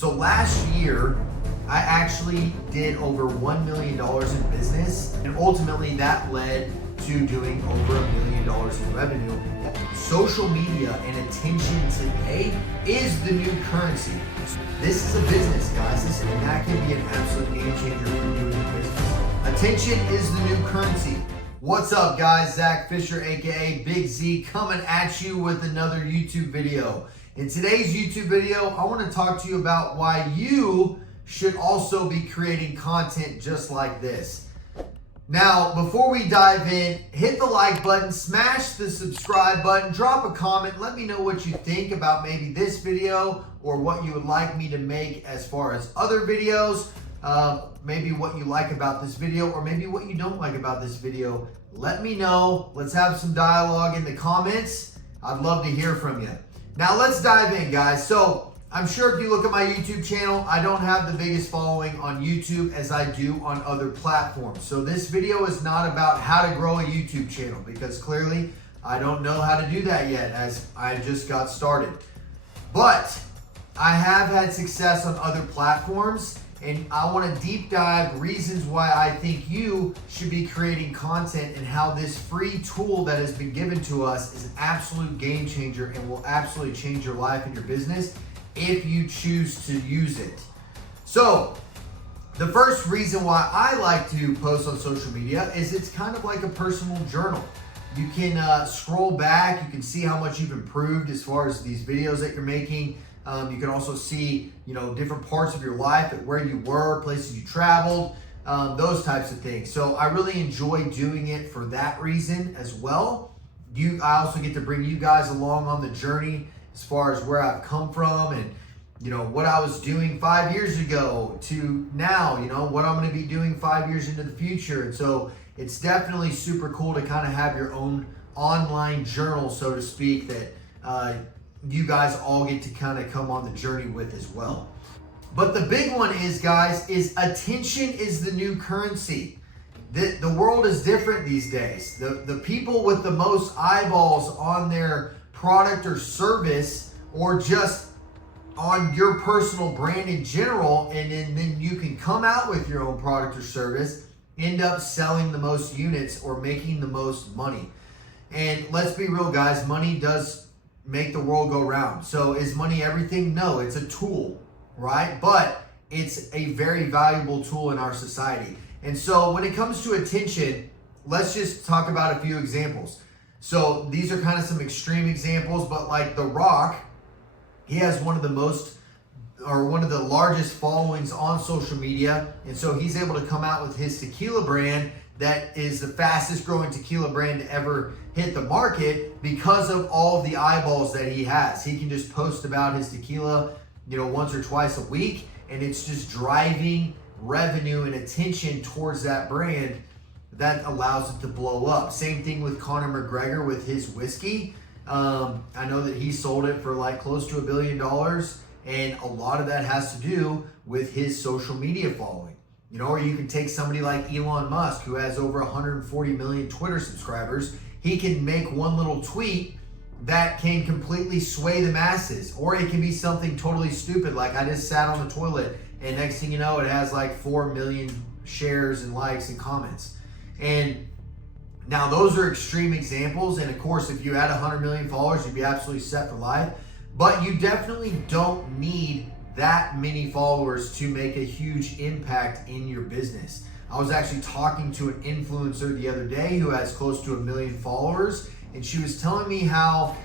So last year, I actually did over $1 million in business, and ultimately that led to doing over $1 million in revenue. Social media and attention today is the new currency. This is a business, guys, and that can be an absolute game changer for you in your business. Attention is the new currency. What's up, guys? Zac Fischer, aka Big Z, coming at you with another YouTube video. In today's YouTube video, I want to talk to you about why you should also be creating content just like this. Now, before we dive in, hit the like button, smash the subscribe button, drop a comment, let me know what you think about maybe this video or what you would like me to make as far as other videos, maybe what you like about this video or maybe what you don't like about this video. Let me know. Let's have some dialogue in the comments. I'd love to hear from you. Now let's dive in, guys. So I'm sure if you look at my YouTube channel, I don't have the biggest following on YouTube as I do on other platforms. So this video is not about how to grow a YouTube channel because clearly I don't know how to do that yet as I just got started. But I have had success on other platforms, and I want to deep dive reasons why I think you should be creating content and how this free tool that has been given to us is an absolute game changer and will absolutely change your life and your business if you choose to use it. So the first reason why I like to post on social media is it's kind of like a personal journal. You can scroll back, you can see how much you've improved as far as these videos that you're making. You can also see, different parts of your life, at where you were, places you traveled, those types of things. So I really enjoy doing it for that reason as well. I also get to bring you guys along on the journey as far as where I've come from and, what I was doing 5 years ago to now, what I'm going to be doing 5 years into the future. And so it's definitely super cool to kind of have your own online journal, so to speak, that you guys all get to kind of come on the journey with as well. But the big one is, guys, is attention is the new currency. The world is different these days. The people with the most eyeballs on their product or service, or just on your personal brand in general, and then you can come out with your own product or service, end up selling the most units or making the most money. And let's be real, guys, money does make the world go round. So is money everything? No, it's a tool, right? But it's a very valuable tool in our society. And so when it comes to attention, let's just talk about a few examples. So these are kind of some extreme examples, but like The Rock, he has one of the largest followings on social media. And so he's able to come out with his tequila brand that is the fastest growing tequila brand to ever hit the market because of all of the eyeballs that he has. He can just post about his tequila, once or twice a week, and it's just driving revenue and attention towards that brand that allows it to blow up. Same thing with Conor McGregor with his whiskey. I know that he sold it for like close to $1 billion, and a lot of that has to do with his social media following. Or you can take somebody like Elon Musk, who has over 140 million Twitter subscribers. He can make one little tweet that can completely sway the masses. Or it can be something totally stupid, like I just sat on the toilet and next thing you know, it has like 4 million shares and likes and comments. And now those are extreme examples. And of course, if you had 100 million followers, you'd be absolutely set for life. But you definitely don't need that many followers to make a huge impact in your business. I was actually talking to an influencer the other day who has close to 1 million followers, and she was telling me how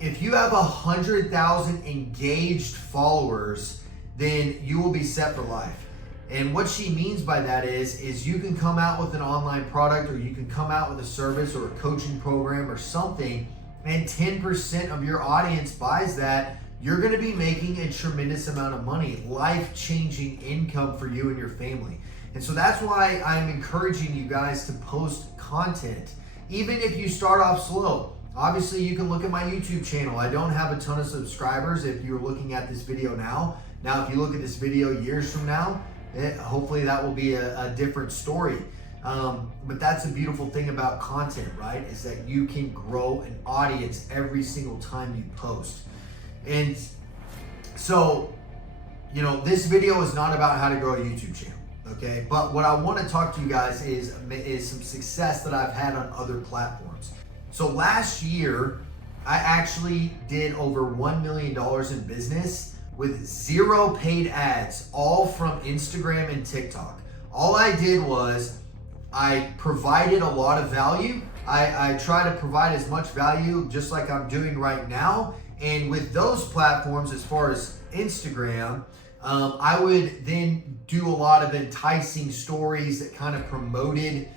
if you have 100,000 engaged followers, then you will be set for life. And what she means by that is you can come out with an online product, or you can come out with a service or a coaching program or something, and 10% of your audience buys that. You're going to be making a tremendous amount of money, life-changing income for you and your family. And so that's why I'm encouraging you guys to post content, even if you start off slow. Obviously, you can look at my YouTube channel. I don't have a ton of subscribers if you're looking at this video now. Now, if you look at this video years from now, hopefully that will be a different story. But that's a beautiful thing about content, right? Is that you can grow an audience every single time you post. And so this video is not about how to grow a YouTube channel, okay? But what I want to talk to you guys is some success that I've had on other platforms. So last year, I actually did over $1 million in business with 0 paid ads, all from Instagram and TikTok. All I did was I provided a lot of value. I try to provide as much value just like I'm doing right now. And with those platforms, as far as Instagram, I would then do a lot of enticing stories that kind of promoted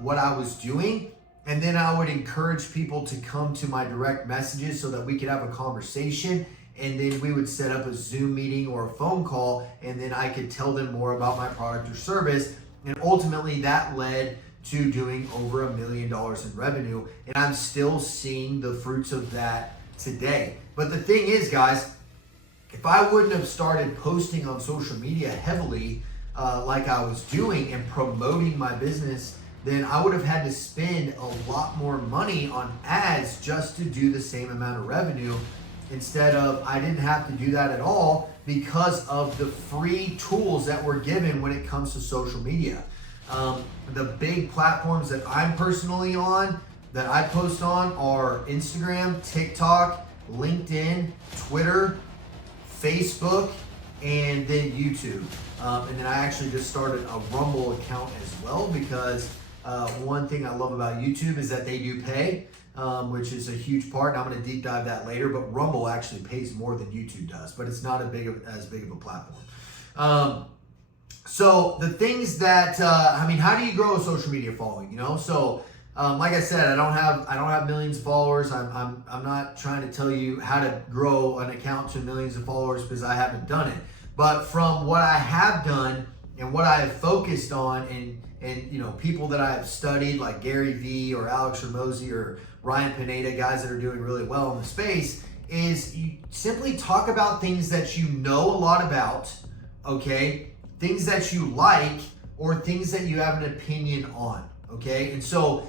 what I was doing. And then I would encourage people to come to my direct messages so that we could have a conversation. And then we would set up a Zoom meeting or a phone call, and then I could tell them more about my product or service. And ultimately that led to doing over $1 million in revenue. And I'm still seeing the fruits of that today. But the thing is, guys, if I wouldn't have started posting on social media heavily like I was doing and promoting my business, then I would have had to spend a lot more money on ads just to do the same amount of revenue. Instead of, I didn't have to do that at all because of the free tools that were given when it comes to social media. The big platforms that I'm personally on, that I post on, are Instagram, TikTok, LinkedIn, Twitter, Facebook, and then YouTube. And then I actually just started a Rumble account as well, because one thing I love about YouTube is that they do pay, which is a huge part. And I'm going to deep dive that later, but Rumble actually pays more than YouTube does, but it's not as big of a platform. So the things that, how do you grow a social media following? So like I said, I don't have millions of followers. I'm not trying to tell you how to grow an account to millions of followers, because I haven't done it. But from what I have done and what I have focused on, and people that I have studied like Gary Vee or Alex Hormozi or Ryan Pineda, guys that are doing really well in the space, is you simply talk about things that you know a lot about, okay? Things that you like, or things that you have an opinion on, okay? And so,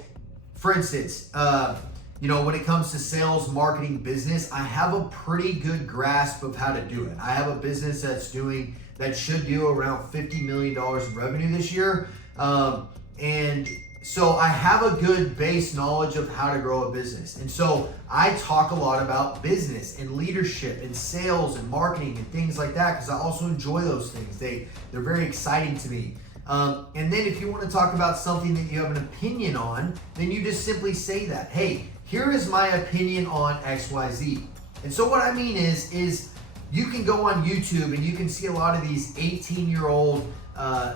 for instance, when it comes to sales, marketing, business, I have a pretty good grasp of how to do it. I have a business that should do around $50 million in revenue this year. And so I have a good base knowledge of how to grow a business. And so I talk a lot about business and leadership and sales and marketing and things like that, because I also enjoy those things. They're very exciting to me. And then if you want to talk about something that you have an opinion on, then you just simply say that, hey, here is my opinion on XYZ. And so what I mean is you can go on YouTube and you can see a lot of these 18-year-old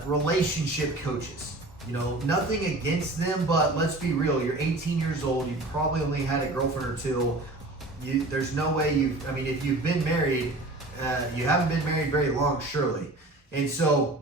relationship coaches. Nothing against them, but let's be real. You're 18 years old. You probably only had a girlfriend or two. There's no way if you've been married, you haven't been married very long, surely. And so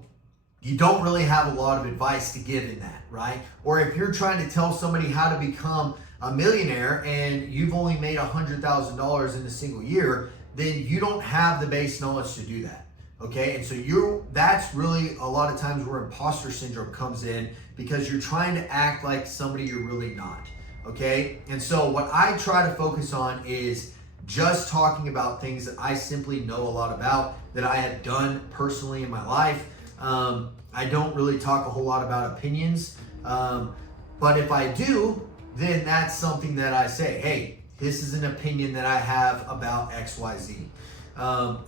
you don't really have a lot of advice to give in that, right? Or if you're trying to tell somebody how to become a millionaire and you've only made $100,000 in a single year, then you don't have the base knowledge to do that. Okay, and so that's really a lot of times where imposter syndrome comes in, because you're trying to act like somebody you're really not. Okay, and so what I try to focus on is just talking about things that I simply know a lot about, that I have done personally in my life. I don't really talk a whole lot about opinions, but if I do, then that's something that I say, hey, this is an opinion that I have about XYZ.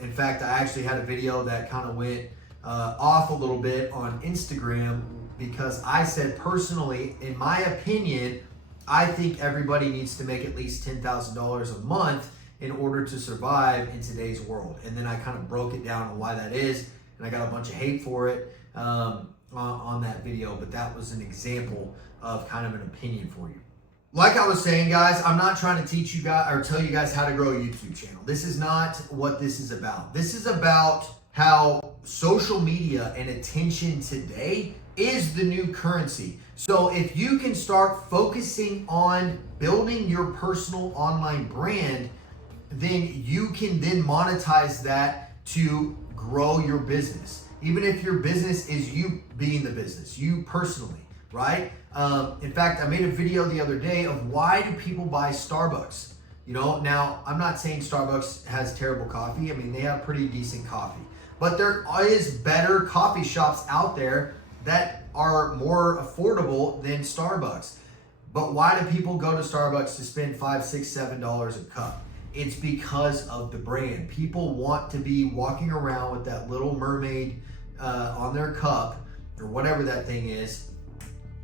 In fact, I actually had a video that kind of went off a little bit on Instagram, because I said personally, in my opinion, I think everybody needs to make at least $10,000 a month in order to survive in today's world. And then I kind of broke it down on why that is, and I got a bunch of hate for it on that video, but that was an example of kind of an opinion for you. Like I was saying, guys, I'm not trying to teach you guys or tell you guys how to grow a YouTube channel. This is not what this is about. This is about how social media and attention today is the new currency. So if you can start focusing on building your personal online brand, then you can then monetize that to grow your business. Even if your business is you being the business, you personally, right? In fact, I made a video the other day of why do people buy Starbucks? Now I'm not saying Starbucks has terrible coffee. I mean, they have pretty decent coffee. But there is better coffee shops out there that are more affordable than Starbucks. But why do people go to Starbucks to spend $5, $6, $7 a cup? It's because of the brand. People want to be walking around with that little mermaid on their cup or whatever that thing is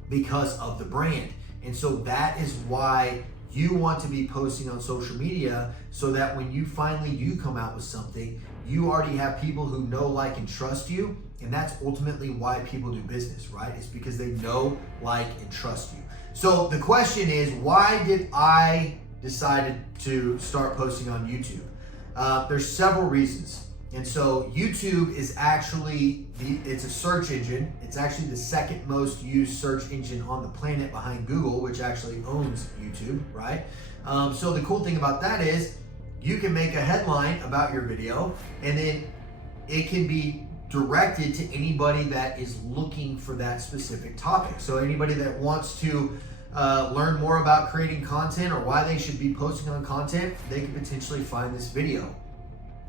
because of the brand. And so that is why you want to be posting on social media, so that when you finally do come out with something, you already have people who know, like, and trust you. And that's ultimately why people do business, right? It's because they know, like, and trust you. So the question is, why did I decided to start posting on YouTube? There's several reasons. And so YouTube is actually, it's a search engine. It's actually the second most used search engine on the planet behind Google, which actually owns YouTube, right? So the cool thing about that is you can make a headline about your video, and then it can be directed to anybody that is looking for that specific topic. So anybody that wants to learn more about creating content or why they should be posting on content, they can potentially find this video.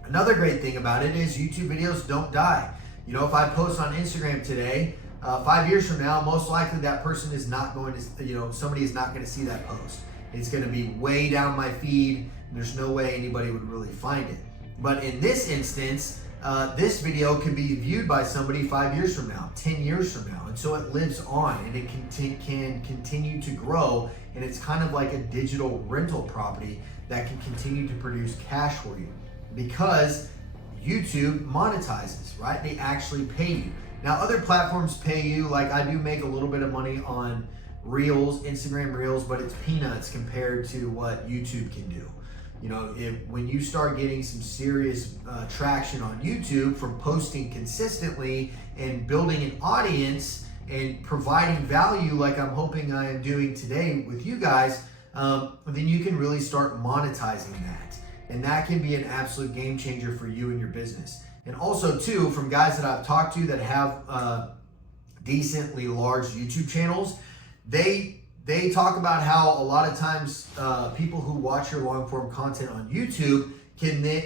Another great thing about it is YouTube videos don't die. You know, if I post on Instagram today, 5 years from now, most likely that person is not going to, somebody is not going to see that post. It's going to be way down my feed, and there's no way anybody would really find it. But in this instance, this video can be viewed by somebody 5 years from now, 10 years from now. And so it lives on, and it can continue to grow. And it's kind of like a digital rental property that can continue to produce cash for you, because YouTube monetizes, right? They actually pay you. Now, other platforms pay you. Like, I do make a little bit of money on Reels, Instagram Reels, but it's peanuts compared to what YouTube can do. You know, when you start getting some serious traction on YouTube from posting consistently and building an audience and providing value like I'm hoping I am doing today with you guys, then you can really start monetizing that. And that can be an absolute game changer for you and your business. And also too, from guys that I've talked to that have decently large YouTube channels, they talk about how a lot of times people who watch your long form content on YouTube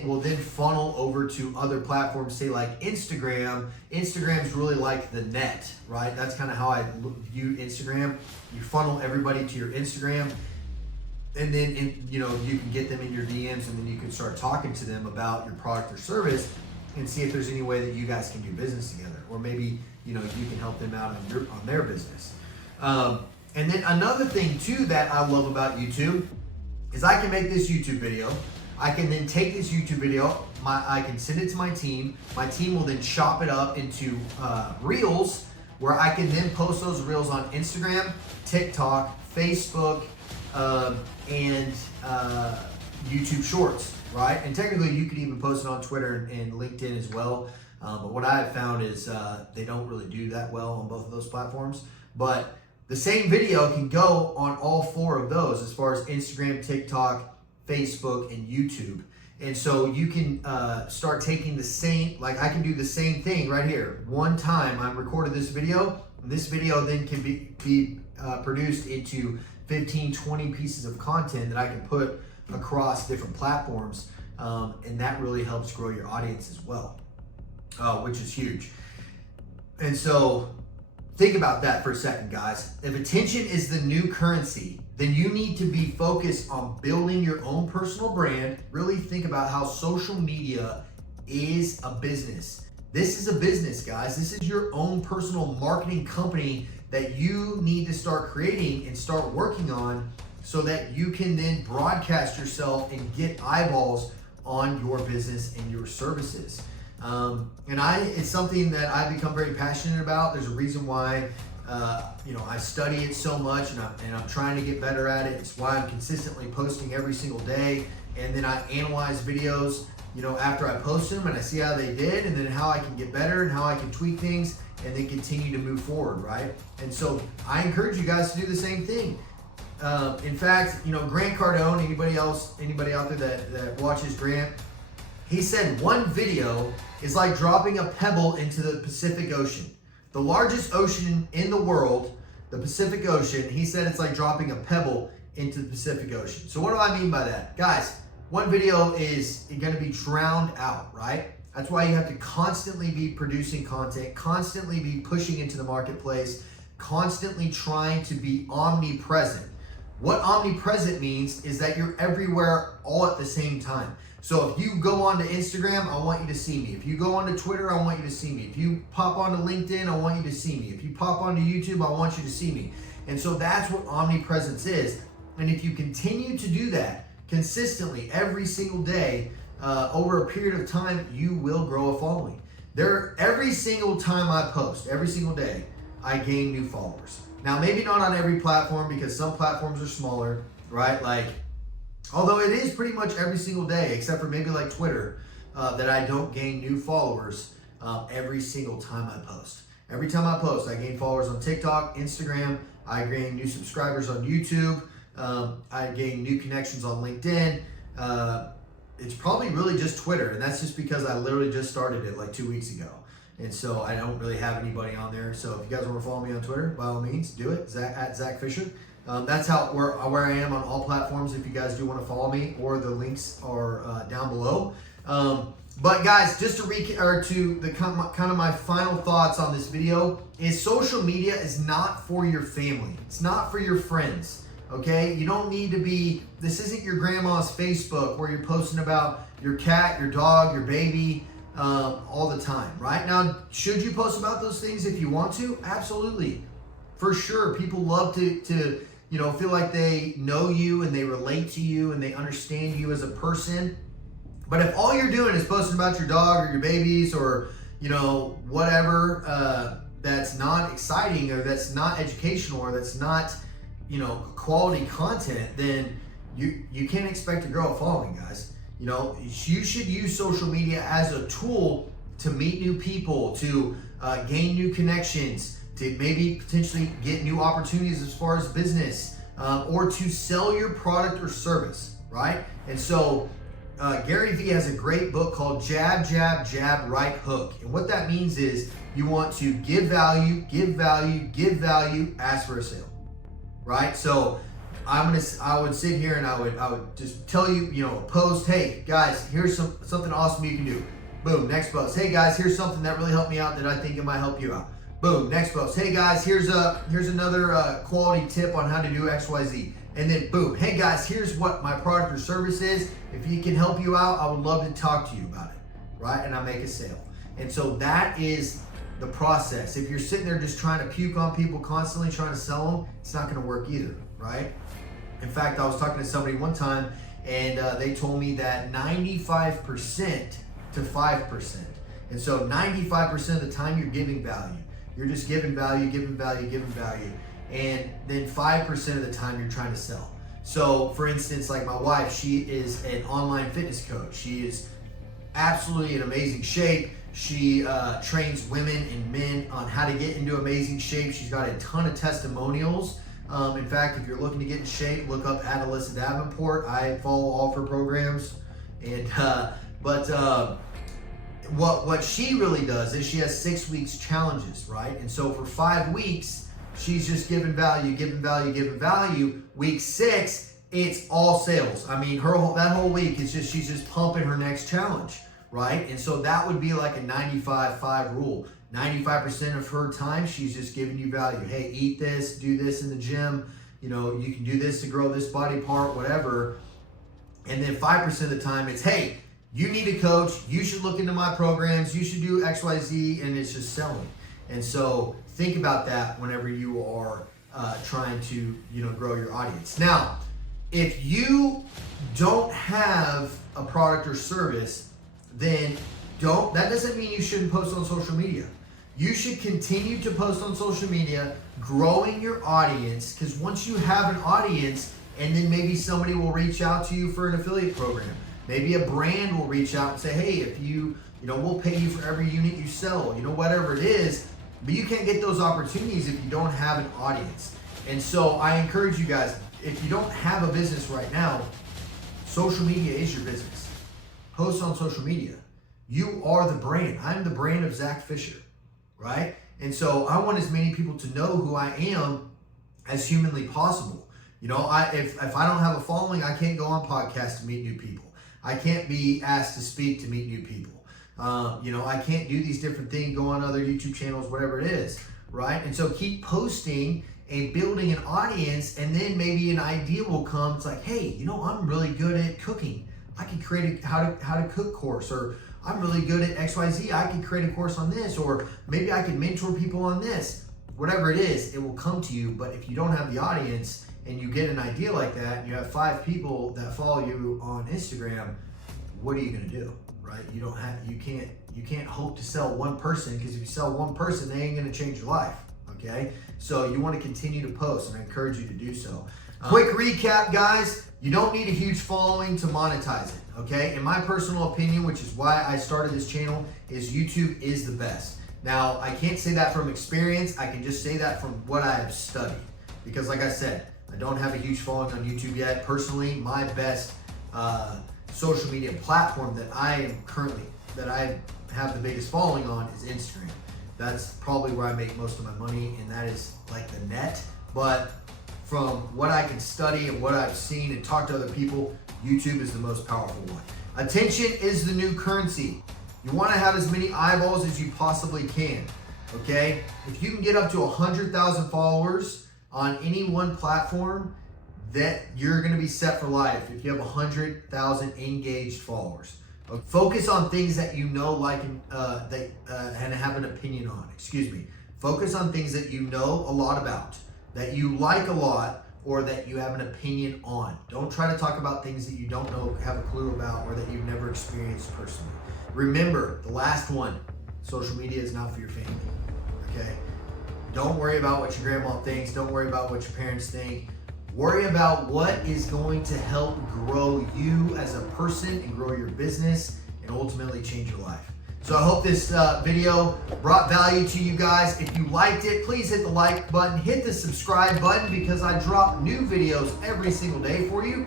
will then funnel over to other platforms, say like Instagram. Instagram's really like the net, right? That's kind of how I view Instagram. You funnel everybody to your Instagram, and then you can get them in your DMs, and then you can start talking to them about your product or service and see if there's any way that you guys can do business together, or maybe you can help them out on their business. And then another thing too that I love about YouTube is I can make this YouTube video. I can then take this YouTube video, I can send it to my team. My team will then chop it up into Reels, where I can then post those Reels on Instagram, TikTok, Facebook, and YouTube Shorts, right? And technically you could even post it on Twitter and LinkedIn as well. But what I have found is they don't really do that well on both of those platforms. But the same video can go on all four of those, as far as Instagram, TikTok, Facebook, and YouTube. And so you can start taking the same, like I can do the same thing right here. One time I recorded this video, and this video then can be produced into 15, 20 pieces of content that I can put across different platforms. And that really helps grow your audience as well, which is huge. And so think about that for a second, guys. If attention is the new currency, then you need to be focused on building your own personal brand. Really think about how social media is a business. This is a business, guys. This is your own personal marketing company that you need to start creating and start working on, so that you can then broadcast yourself and get eyeballs on your business and your services. It's something that I've become very passionate about. There's a reason why, I study it so much, and I'm trying to get better at it. It's why I'm consistently posting every single day. And then I analyze videos, after I post them, and I see how they did, and then how I can get better and how I can tweak things, and then continue to move forward, right? And so I encourage you guys to do the same thing. In fact, Grant Cardone, anybody out there that watches Grant, he said one video is like dropping a pebble into the Pacific Ocean. The largest ocean in the world, the Pacific Ocean, he said it's like dropping a pebble into the Pacific Ocean. So what do I mean by that? Guys, one video is going to be drowned out, right? That's why you have to constantly be producing content, constantly be pushing into the marketplace, constantly trying to be omnipresent. What omnipresent means is that you're everywhere all at the same time. So if you go onto Instagram, I want you to see me. If you go onto Twitter, I want you to see me. If you pop onto LinkedIn, I want you to see me. If you pop onto YouTube, I want you to see me. And so that's what omnipresence is. And if you continue to do that consistently every single day, over a period of time, you will grow a following. Every single time I post, every single day, I gain new followers. Now, maybe not on every platform because some platforms are smaller, right? Although it is pretty much every single day, except for maybe like Twitter, that I don't gain new followers every single time I post. Every time I post, I gain followers on TikTok, Instagram, I gain new subscribers on YouTube, I gain new connections on LinkedIn. It's probably really just Twitter, and that's just because I literally just started it like 2 weeks ago. And so I don't really have anybody on there. So if you guys want to follow me on Twitter, by all means, do it, at Zac Fischer. That's where I am on all platforms if you guys do want to follow me, or the links are down below. But guys, just to my final thoughts on this video is social media is not for your family. It's not for your friends. Okay, you don't need to be, this isn't your grandma's Facebook where you're posting about your cat, your dog, your baby all the time, right? Now, should you post about those things if you want to? Absolutely. For sure. People love to feel like they know you and they relate to you and they understand you as a person. But if all you're doing is posting about your dog or your babies or, whatever that's not exciting or that's not educational or that's not quality content, then you can't expect to grow a following, guys. You should use social media as a tool to meet new people, to gain new connections, to maybe potentially get new opportunities as far as business, or to sell your product or service, right? And so Gary Vee has a great book called Jab, Jab, Jab, Right Hook. And what that means is you want to give value, give value, give value, ask for a sale. Right? So I would sit here and I would just tell you, post, hey guys, here's something awesome you can do. Boom, next post. Hey guys, here's something that really helped me out that I think it might help you out. Boom, next post. Hey guys, here's another quality tip on how to do XYZ. And then boom, hey guys, here's what my product or service is. If it can help you out, I would love to talk to you about it. Right? And I make a sale. And so that is the process. If you're sitting there just trying to puke on people, constantly trying to sell them, it's not going to work either, right? In fact, I was talking to somebody one time and they told me that 95% to 5%. And so 95% of the time you're giving value. You're just giving value, giving value, giving value. And then 5% of the time you're trying to sell. So for instance, like my wife, she is an online fitness coach. She is absolutely in amazing shape. She trains women and men on how to get into amazing shape. She's got a ton of testimonials. In fact, if you're looking to get in shape, look up Alyssa Davenport. I follow all of her programs. And what she really does is she has 6 weeks challenges, right? And so for 5 weeks, she's just giving value, giving value, giving value. Week 6, it's all sales. I mean, that whole week, she's just pumping her next challenge. Right? And so that would be like a 95-5 rule. 95% of her time, she's just giving you value. Hey, eat this, do this in the gym. You can do this to grow this body part, whatever. And then 5% of the time, it's, hey, you need a coach. You should look into my programs. You should do XYZ, and it's just selling. And so think about that whenever you are trying to, grow your audience. Now, if you don't have a product or service, then that doesn't mean you shouldn't post on social media. You should continue to post on social media, growing your audience, because once you have an audience, and then maybe somebody will reach out to you for an affiliate program. Maybe a brand will reach out and say, hey, if we'll pay you for every unit you sell, whatever it is. But you can't get those opportunities if you don't have an audience. And so I encourage you guys, if you don't have a business right now, social media is your business. Post on social media. You are the brand. I'm the brand of Zac Fischer, right? And so I want as many people to know who I am as humanly possible. If I don't have a following, I can't go on podcasts to meet new people. I can't be asked to speak to meet new people. I can't do these different things, go on other YouTube channels, whatever it is, right? And so keep posting and building an audience, and then maybe an idea will come. It's like, hey, I'm really good at cooking. I could create a how to cook course, or I'm really good at XYZ. I could create a course on this, or maybe I could mentor people on this. Whatever it is, it will come to you. But if you don't have the audience and you get an idea like that, and you have 5 people that follow you on Instagram, what are you gonna do, right? You can't hope to sell one person, because if you sell one person, they ain't gonna change your life. Okay, so you want to continue to post, and I encourage you to do so. Quick recap, guys. You don't need a huge following to monetize it. Okay, in my personal opinion, which is why I started this channel, is YouTube is the best. Now, I can't say that from experience. I can just say that from what I have studied, because like I said, I don't have a huge following on YouTube yet. Personally, my best social media platform that I have the biggest following on is Instagram. That's probably where I make most of my money, and that is like the net. But from what I can study and what I've seen and talked to other people, YouTube is the most powerful one. Attention is the new currency. You want to have as many eyeballs as you possibly can, okay? If you can get up to 100,000 followers on any one platform, that you're going to be set for life if you have 100,000 engaged followers. Focus on things that you know, like, and have an opinion on. Focus on things that you know a lot about, that you like a lot, or that you have an opinion on. Don't try to talk about things that you don't know, have a clue about, or that you've never experienced personally. Remember, the last one, social media is not for your family, okay? Don't worry about what your grandma thinks. Don't worry about what your parents think. Worry about what is going to help grow you as a person and grow your business and ultimately change your life. So I hope this video brought value to you guys. If you liked it, please hit the like button, hit the subscribe button, because I drop new videos every single day for you.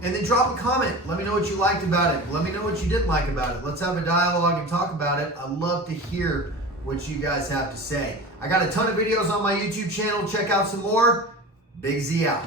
And then drop a comment. Let me know what you liked about it. Let me know what you didn't like about it. Let's have a dialogue and talk about it. I love to hear what you guys have to say. I got a ton of videos on my YouTube channel. Check out some more. Big Z out.